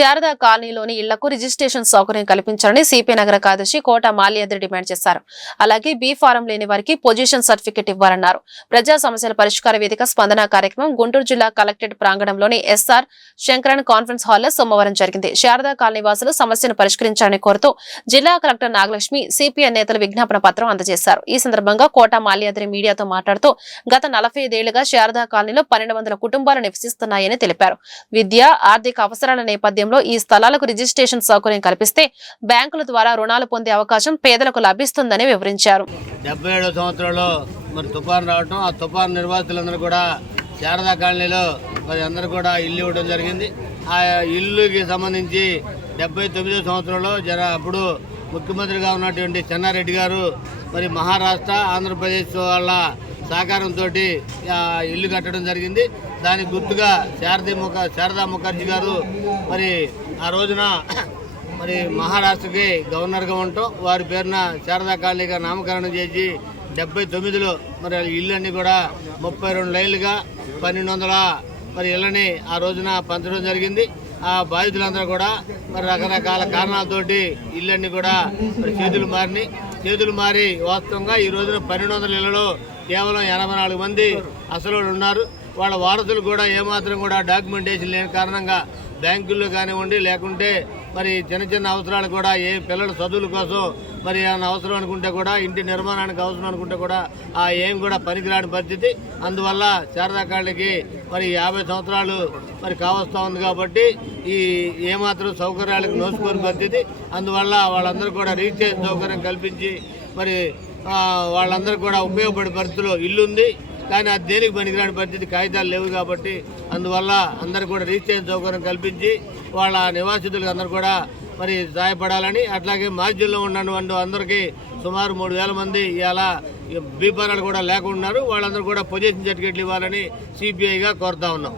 శారదా కాలనీలోని ఇళ్లకు రిజిస్ట్రేషన్ సౌకర్యం కల్పించాలని సిపి నగర కార్యదర్శి కోట మాల్యాద్రి డిమాండ్ చేశారు. అలాగే బీ ఫారం లేని వారికి పొజిషన్ సర్టిఫికెట్ ఇవ్వాలన్నారు. ప్రజా సమస్యల పరిష్కార వేదిక స్పందన కార్యక్రమం గుంటూరు జిల్లా కలెక్టరేట్ ప్రాంగణంలోని ఎస్ఆర్ శంకరన్ కాన్ఫరెన్స్ హాల్లో సోమవారం జరిగింది. శారదా కాలనీ వాసులు సమస్యను పరిష్కరించాలని కోరుతూ జిల్లా కలెక్టర్ నాగలక్ష్మి సిపిఎం నేతలు విజ్ఞాపన పత్రం అందజేశారు. ఈ సందర్భంగా కోట మాల్యాద్రి మీడియాతో మాట్లాడుతూ గత 45 ఏళ్లుగా శారదా కాలనీలో 1200 కుటుంబాలు నివసిస్తున్నాయని తెలిపారు. విద్య ఆర్థిక అవసరాల నేపథ్యంలో ఈ స్థలాలకు రిజిస్ట్రేషన్ సౌకర్యం కల్పిస్తే బ్యాంకుల ద్వారా రుణాలు పొందే అవకాశం పేదలకు లభిస్తుందని వివరించారు. 77వ సంవత్సరంలో తుఫాను రావడం, ఆ తుఫాను నిర్వాసితులందరూ కూడా శారదా కాలనీలో అందరూ కూడా ఇల్లు ఇవ్వడం జరిగింది. ఆ ఇల్లుకి సంబంధించి 79వ సంవత్సరంలో అప్పుడు ముఖ్యమంత్రిగా ఉన్నటువంటి చెన్నారెడ్డి గారు మహారాష్ట్ర ఆంధ్రప్రదేశ్ వాళ్ళ సహకారంతో ఇల్లు కట్టడం జరిగింది. దానికి గుర్తుగా శారదా ముఖర్జీ గారు ఆ రోజున మహారాష్ట్రకి గవర్నర్గా ఉండటం, వారి పేరున శారదా కాలనీగా నామకరణం చేసి 79లో ఇల్లు అన్నీ కూడా 32 లైన్లుగా 1200 ఇళ్ళని ఆ రోజున పంచడం జరిగింది. ఆ బాధితులందరూ కూడా రకరకాల కారణాలతోటి ఇళ్ళన్నీ కూడా చేతులు మారి వాస్తవంగా ఈ రోజున 1200 ఇళ్లలో కేవలం 84 మంది అసలు ఉన్నారు. వాళ్ళ వారసులు కూడా ఏమాత్రం కూడా డాక్యుమెంటేషన్ లేని కారణంగా బ్యాంకుల్లో కానివ్వండి, లేకుంటే చిన్న అవసరాలు కూడా ఏ పిల్లల చదువుల కోసం ఏమైనా అవసరం అనుకుంటే కూడా, ఇంటి నిర్మాణానికి అవసరం అనుకుంటే కూడా ఏం కూడా పనికిరాని పరిస్థితి. అందువల్ల శారదా కాలనీకి 50 సంవత్సరాలు కావస్తూ ఉంది కాబట్టి ఈ ఏమాత్రం సౌకర్యాలకు నోచుకోని పరిస్థితి. అందువల్ల వాళ్ళందరూ కూడా రిజిస్ట్రేషన్ సౌకర్యం కల్పించి వాళ్ళందరూ కూడా ఉపయోగపడే పరిస్థితిలో ఇల్లు ఉంది. కానీ అది దేనికి పనికిరాని పరిస్థితి, కాగితాలు లేవు కాబట్టి అందువల్ల అందరూ కూడా రిజిస్ట్రేషన్ సౌకర్యం కల్పించి వాళ్ళ నివాసితులకు అందరూ కూడా సహాయపడాలని, అట్లాగే మార్జిన్లో ఉన్నటువంటి అందరికీ సుమారు 3000 మంది ఇలా బీఫారాలు కూడా లేకుండా వాళ్ళందరూ కూడా పొజిషన్ సర్టిఫికెట్లు ఇవ్వాలని సిపిఐగా కోరుతా ఉన్నాం.